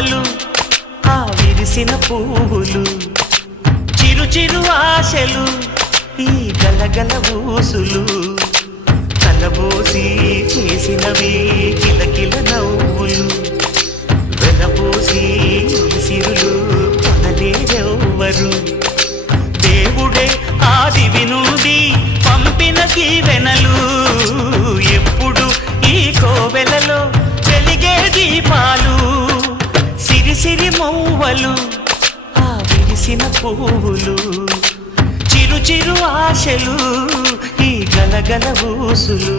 మౌవలు ఆ విరిసిన పువ్వులు చిరు చిరు ఆశలు ఈ గలగల ఊసులు కలబోసి చేసినవి కిలకిల నవ్వులు వెనబోసి సిరులు కొనలేరెవ్వరు దేవుడే ఆదివి నుండి పంపిన దీవెనలు ఎప్పుడు ఈ కోవెలలో వెలిగే దీపాలు సిరి మౌవలు ఆ విరిసిన పువ్వులు చిరు చిరు ఆశలు ఈ గలగల ఊసులు